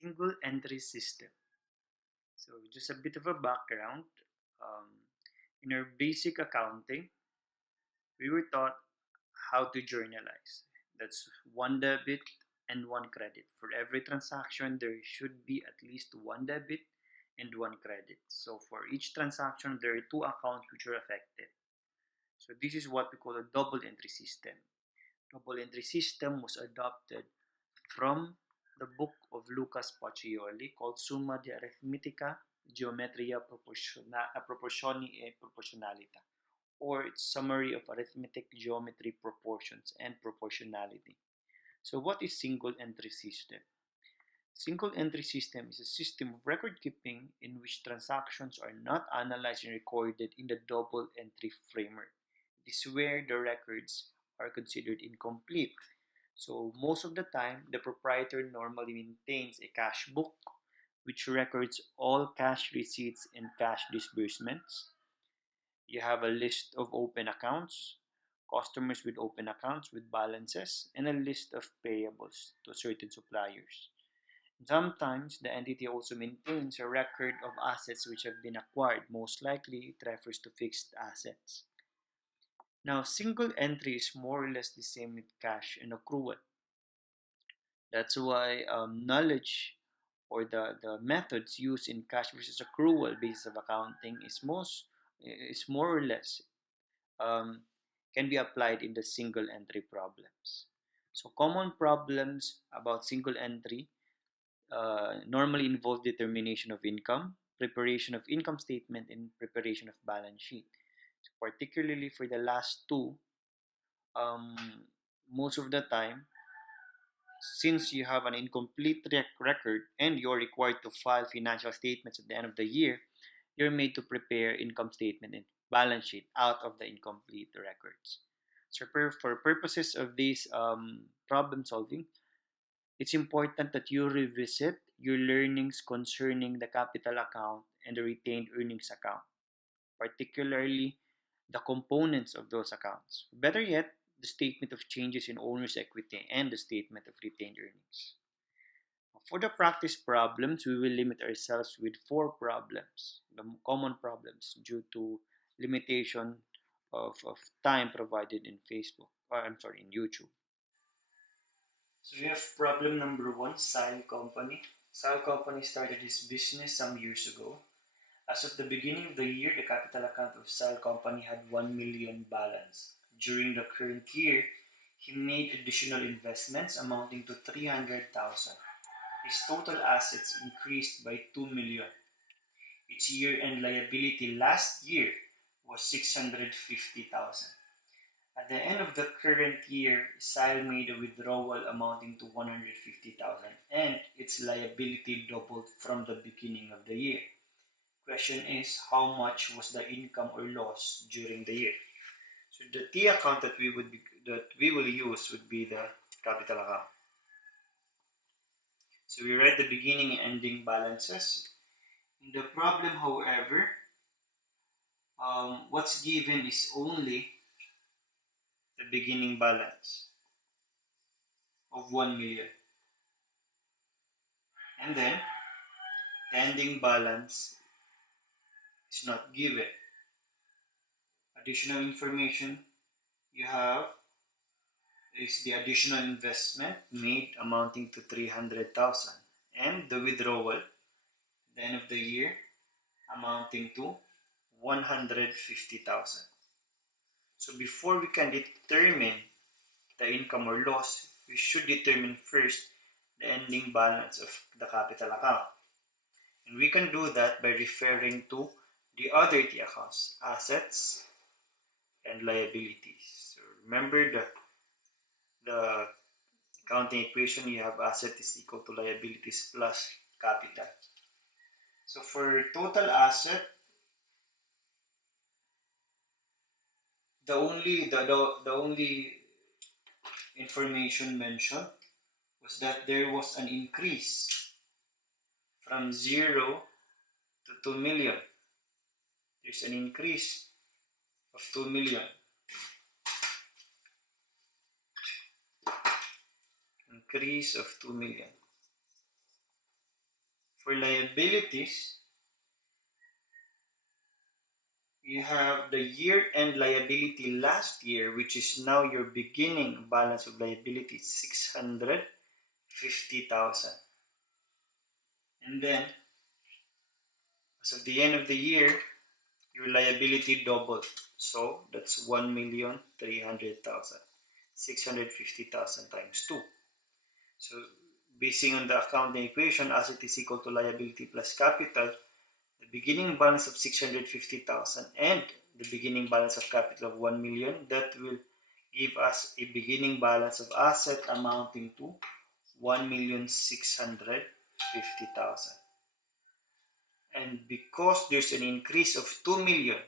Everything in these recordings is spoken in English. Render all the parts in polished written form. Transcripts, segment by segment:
Single entry system. So just a bit of a background. Um, in our basic accounting, we were taught how to journalize. That's one debit and one credit. For every transaction, there should be at least one debit and one credit. So for each transaction, there are two accounts which are affected. So this is what we call a double entry system. Double entry system was adopted from the book of Lucas Pacioli called Summa de Arithmetica Geometria Proportioni e Proportionalita, or its summary of arithmetic geometry, proportions, and proportionality. So what is single entry system? Single entry system is a system of record keeping in which transactions are not analyzed and recorded in the double entry framework. It is where the records are considered incomplete. So most of the time, the proprietor normally maintains a cash book which records all cash receipts and cash disbursements. You have a list of open accounts, customers with open accounts with balances, and a list of payables to certain suppliers. Sometimes the entity also maintains a record of assets which have been acquired. Most likely, it refers to fixed assets. Now, single entry is more or less the same with cash and accrual. That's why knowledge or the methods used in cash versus accrual basis of accounting is more or less um, can be applied in the single entry problems. So common problems about single entry normally involve determination of income, preparation of income statement, and preparation of balance sheet. So particularly for the last two, um, most of the time, since you have an incomplete record and you're required to file financial statements at the end of the year, you're made to prepare income statement and balance sheet out of the incomplete records. So for purposes of this problem solving, it's important that you revisit your learnings concerning the capital account and the retained earnings account, particularly the components of those accounts. Better yet, the statement of changes in owner's equity and the statement of retained earnings. For the practice problems, we will limit ourselves with four problems, the common problems due to limitation of time provided in Facebook, or I'm sorry, in YouTube. So we have problem number one, Sile Company. Sile Company started his business some years ago. As of the beginning of the year, the capital account of Sile Company had 1 million balance. During the current year, he made additional investments amounting to 300,000. His total assets increased by 2 million. Its year-end liability last year was 650,000. At the end of the current year, Sile made a withdrawal amounting to 150,000 and its liability doubled from the beginning of the year. Question is, how much was the income or loss during the year? So the T account that we will use would be the capital account. So we write the beginning and ending balances. In the problem, however, what's given is only the beginning balance of 1 million. And then the ending balance is not given. Additional information you have is the additional investment made amounting to 300,000 and the withdrawal at the end of the year amounting to 150,000. So before we can determine the income or loss, we should determine first the ending balance of the capital account. And we can do that by referring to the other T accounts, assets and liabilities. So remember the accounting equation, you have asset is equal to liabilities plus capital. So for total asset, the only information mentioned was that there was an increase from 0 to 2 million. There's an increase of 2 million. Increase of 2 million. For liabilities, you have the year-end liability last year, which is now your beginning balance of liability, 650,000. And then, as of the end of the year, your liability doubled. So that's 1,300,000. 650,000 times 2. So basing on the accounting equation, asset is equal to liability plus capital, the beginning balance of 650,000 and the beginning balance of capital of 1 million, that will give us a beginning balance of asset amounting to 1,650,000. And because there's an increase of 2 million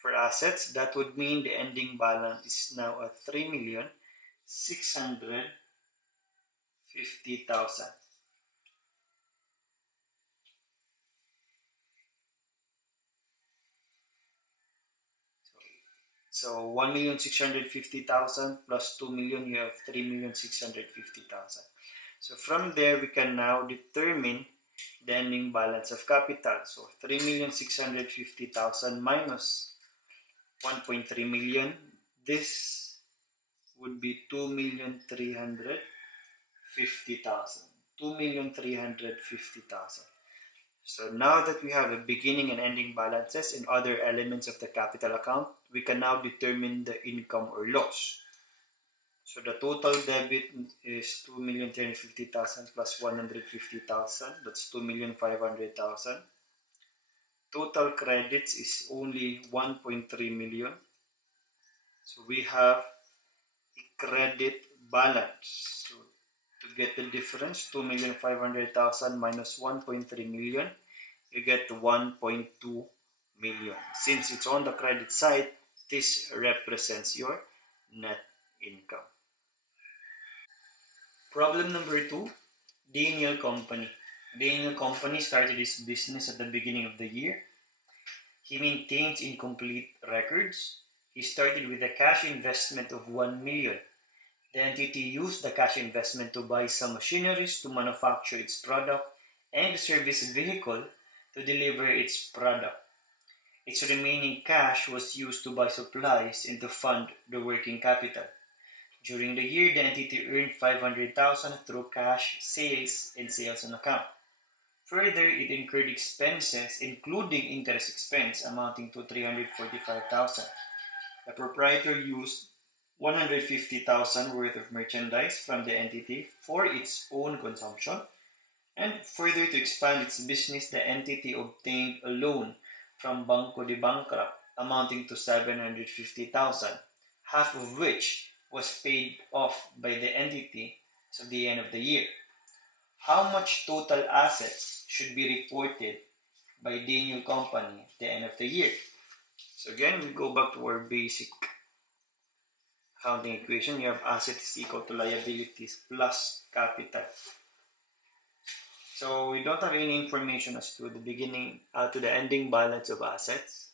for assets, that would mean the ending balance is now at 3,650,000. So 1,650,000 plus 2 million, you have 3,650,000. So from there, we can now determine the ending balance of capital. So 3,650,000 minus 1.3 million, this would be 2,350,000. 2,350,000. So now that we have a beginning and ending balances and other elements of the capital account, we can now determine the income or loss. So the total debit is 2,350,000 plus 150,000. That's 2,500,000. Total credits is only 1.3 million. So we have a credit balance. So to get the difference, 2,500,000 minus 1.3 million, you get 1.2 million. Since it's on the credit side, this represents your net income. Problem number 2, Daniel Company. Daniel Company started his business at the beginning of the year. He maintains incomplete records. He started with a cash investment of 1 million. The entity used the cash investment to buy some machineries to manufacture its product and the service vehicle to deliver its product. Its remaining cash was used to buy supplies and to fund the working capital. During the year, the entity earned 500,000 through cash sales and sales on account. Further, it incurred expenses, including interest expense, amounting to 345,000. The proprietor used 150,000 worth of merchandise from the entity for its own consumption, and further to expand its business, the entity obtained a loan from Banco de Bancroft amounting to 750,000, half of which was paid off by the entity at the end of the year. How much total assets should be reported by Daniel Company at the end of the year? So again, we go back to our basic accounting equation. You have assets equal to liabilities plus capital. So we don't have any information as to the beginning to the ending balance of assets.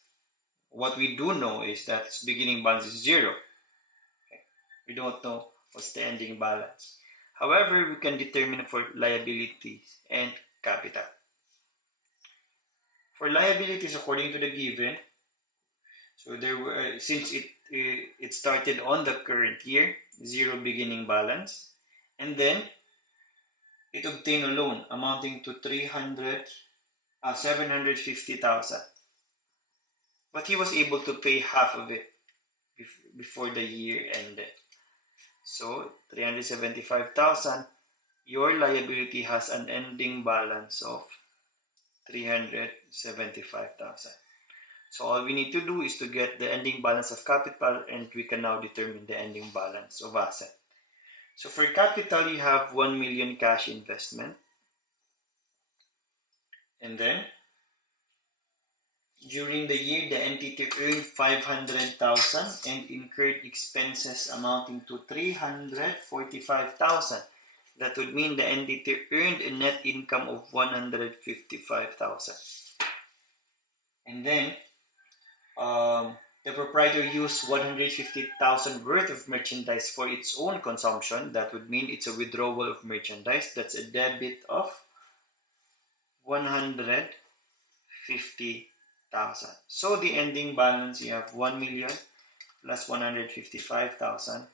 What we do know is that its beginning balance is 0. Okay. We don't know what's the ending balance. However, we can determine for liabilities and capital. For liabilities, according to the given, so there were, since it started on the current year, 0 beginning balance, and then it obtained a loan amounting to 750,000. But he was able to pay half of it before the year ended. So 375,000, your liability has an ending balance of 375,000. So all we need to do is to get the ending balance of capital, and we can now determine the ending balance of asset. So for capital, you have 1 million cash investment. And then during the year, the entity earned 500,000 and incurred expenses amounting to 345,000. That would mean the entity earned a net income of 155,000. And then the proprietor used 150,000 worth of merchandise for its own consumption. That would mean it's a withdrawal of merchandise. That's a debit of 150,000. So the ending balance, you have 1 million plus 155,000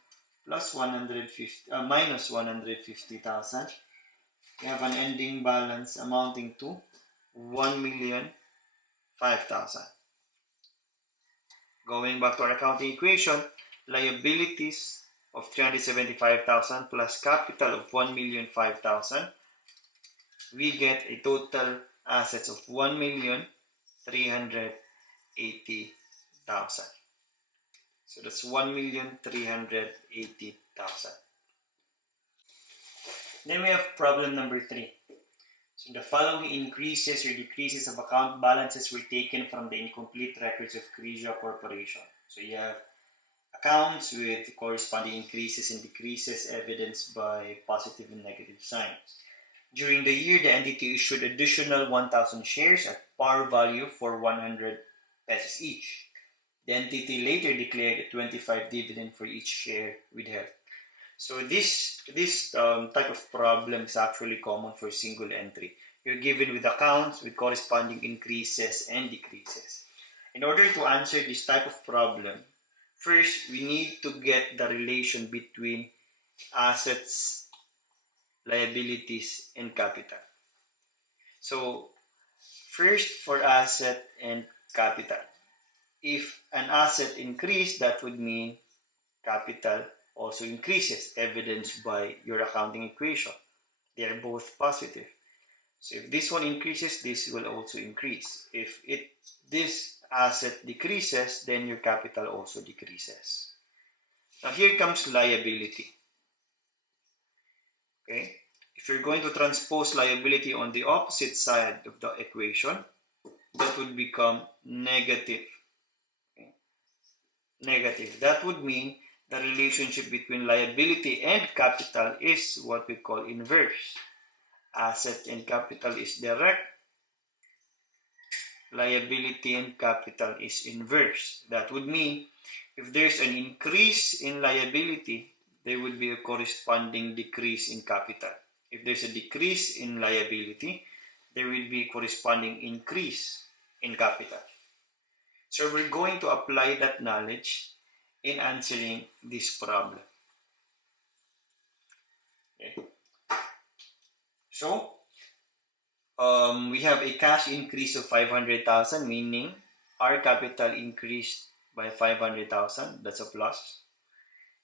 plus 150 minus 150,000. You have an ending balance amounting to 1,005,000. Going back to our accounting equation, liabilities of 375,000 plus capital of 1,005,000, we get a total assets of 1,380,000. So that's 1,380,000. Then we have problem number 3. So the following increases or decreases of account balances were taken from the incomplete records of Cresia Corporation. So you have accounts with corresponding increases and decreases evidenced by positive and negative signs. During the year, the entity issued additional 1,000 shares at par value for 100 pesos each. The entity later declared a 25 dividend for each share withheld. So this type of problem is actually common for single entry. You're given with accounts with corresponding increases and decreases. In order to answer this type of problem, first we need to get the relation between assets, liabilities, and capital. So first for asset and capital. If an asset increased, that would mean capital also increases, evidenced by your accounting equation. They are both positive. So if this one increases, this will also increase. If this asset decreases, then your capital also decreases. Now here comes liability. Okay? If you're going to transpose liability on the opposite side of the equation, that would become negative. Okay? Negative. That would mean the relationship between liability and capital is what we call inverse. Asset and capital is direct. Liability and capital is inverse. That would mean if there's an increase in liability, there would be a corresponding decrease in capital. If there's a decrease in liability, there will be a corresponding increase in capital. So we're going to apply that knowledge in answering this problem. Okay. So we have a cash increase of 500,000, meaning our capital increased by 500,000. That's a plus.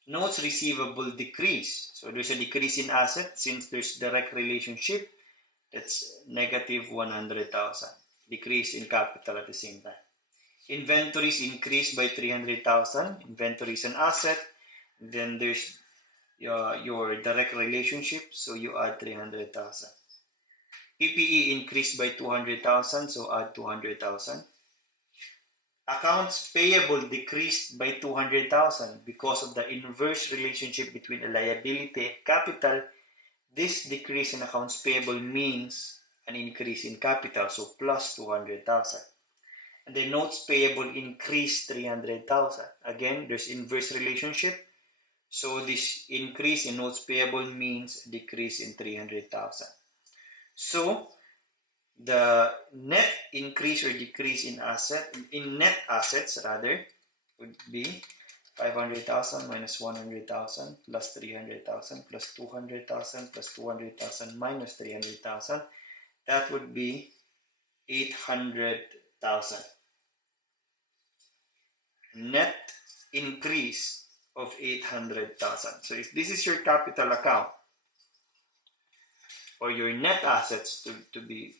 Notes receivable decrease. So there's a decrease in assets since there's direct relationship. That's negative 100,000. Decrease in capital at the same time. Inventories increased by 300,000. Inventory is an asset. Then there's your direct relationship, so you add 300,000. PPE increased by 200,000, so add 200,000. Accounts payable decreased by 200,000 because of the inverse relationship between a liability and capital. This decrease in accounts payable means an increase in capital, so plus 200,000. And the notes payable increased 300,000. Again, there's inverse relationship. So this increase in notes payable means decrease in 300,000. So the net increase or decrease in net assets would be 500,000 minus 100,000 plus 300,000 plus 200,000 plus 200,000 minus 300,000. That would be 800,000. Net increase of 800,000. So if this is your capital account or your net assets to be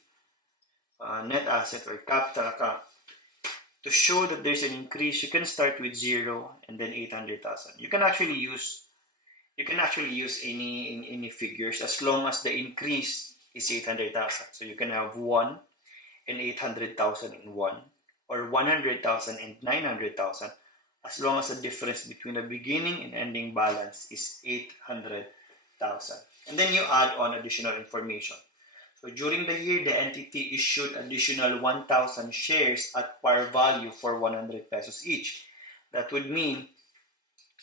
net asset or capital account, to show that there's an increase, you can start with 0 and then 800,000. You can actually use any figures as long as the increase is 800,000. So you can have 1 and 800,000 in 1, or 100,000 and 900,000, as long as the difference between the beginning and ending balance is 800,000. And then you add on additional information. So during the year, the entity issued additional 1,000 shares at par value for 100 pesos each. That would mean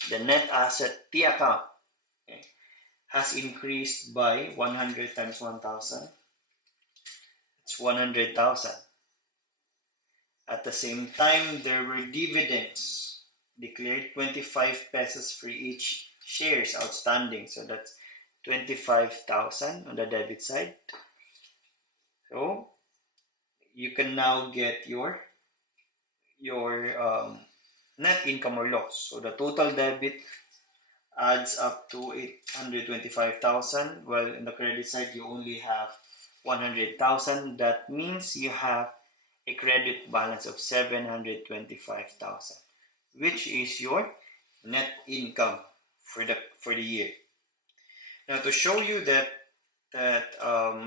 the net asset T account has increased by 100 times 1,000. It's That's 100,000. At the same time, there were dividends declared, 25 pesos for each shares outstanding. So that's 25,000 on the debit side. So you can now get your net income or loss. So the total debit adds up to 825,000. Well, in the credit side, you only have 100,000. That means you have a credit balance of 725,000, which is your net income for the year. Now, to show you that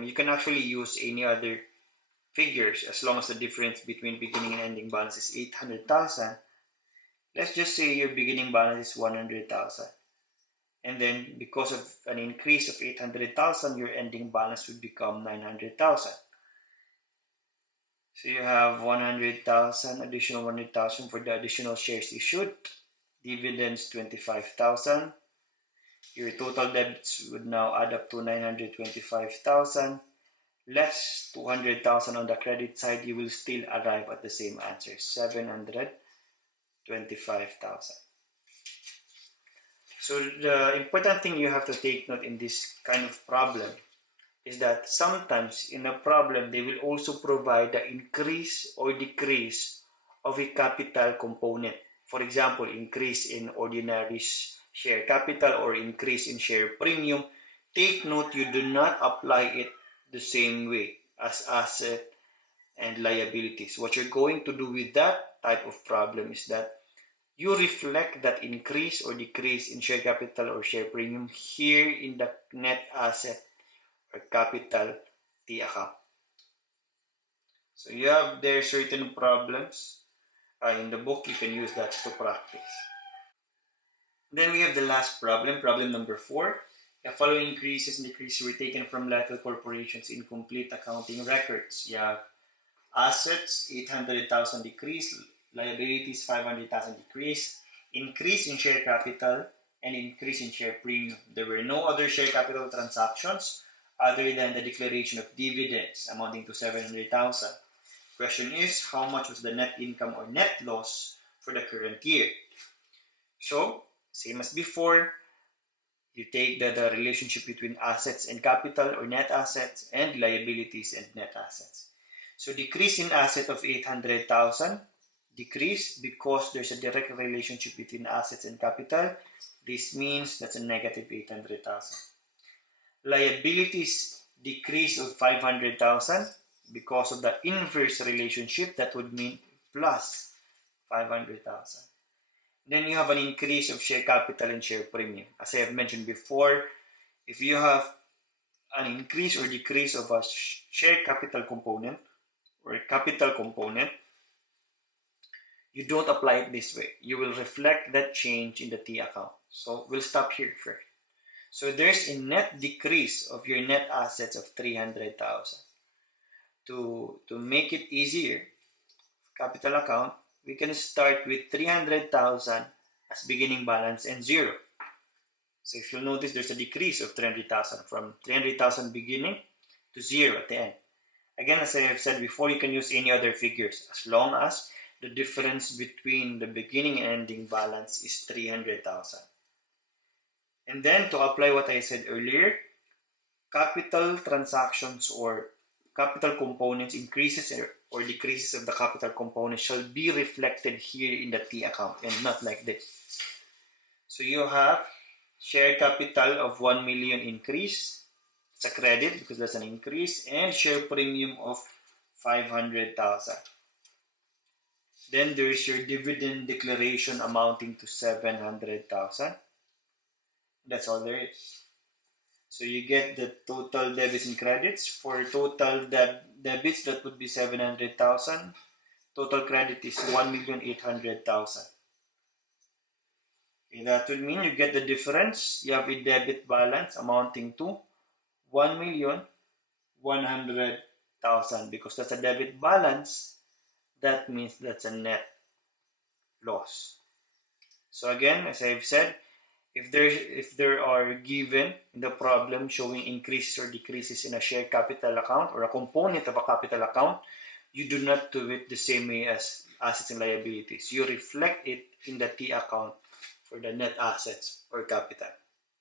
you can actually use any other figures as long as the difference between beginning and ending balance is 800,000. Let's just say your beginning balance is 100,000. And then because of an increase of 800,000, your ending balance would become 900,000. So you have 100,000, additional 100,000 for the additional shares issued, dividends 25,000. Your total debits would now add up to 925,000, less 200,000 on the credit side. You will still arrive at the same answer, 725,000. So the important thing you have to take note in this kind of problem is that sometimes in a problem they will also provide the increase or decrease of a capital component. For example, increase in ordinary share capital or increase in share premium. Take note, you do not apply it the same way as asset and liabilities. What you're going to do with that type of problem is that you reflect that increase or decrease in share capital or share premium here in the net asset or capital T account. So you have there certain problems in the book. You can use that to practice. Then we have the last problem, problem number 4. The following increases and decreases were taken from Lytle Corporation's incomplete accounting records. You have assets, 800,000 decrease, liabilities, 500,000 decrease, increase in share capital, and increase in share premium. There were no other share capital transactions other than the declaration of dividends amounting to 700,000. Question is, how much was the net income or net loss for the current year? So, same as before, you take the relationship between assets and capital or net assets and liabilities and net assets. So decrease in asset of 800,000, decrease because there's a direct relationship between assets and capital. This means that's a negative 800,000. Liabilities decrease of 500,000 because of the inverse relationship, that would mean plus 500,000. Then you have an increase of share capital and share premium. As I have mentioned before, if you have an increase or decrease of a share capital component or a capital component, you don't apply it this way. You will reflect that change in the T account. So we'll stop here first. So there's a net decrease of your net assets of 300,000. To make it easier, capital account, we can start with 300,000 as beginning balance and 0. So if you'll notice, there's a decrease of 300,000 from 300,000 beginning to 0 at the end. Again, as I have said before, you can use any other figures as long as the difference between the beginning and ending balance is 300,000. And then to apply what I said earlier, capital transactions or capital components, increases or decreases of the capital component shall be reflected here in the T account and not like this. So you have share capital of 1 million increase. It's a credit because that's an increase, and share premium of 500,000. Then there is your dividend declaration amounting to 700,000. That's all there is. So you get the total debits and credits. For total debits, that would be 700,000. Total credit is 1,800,000. Okay, that would mean you get the difference. You have a debit balance amounting to 1,100,000. Because that's a debit balance, that means that's a net loss. So again, as I've said, If there are given in the problem showing increases or decreases in a share capital account or a component of a capital account, you do not do it the same way as assets and liabilities. You reflect it in the T account for the net assets or capital.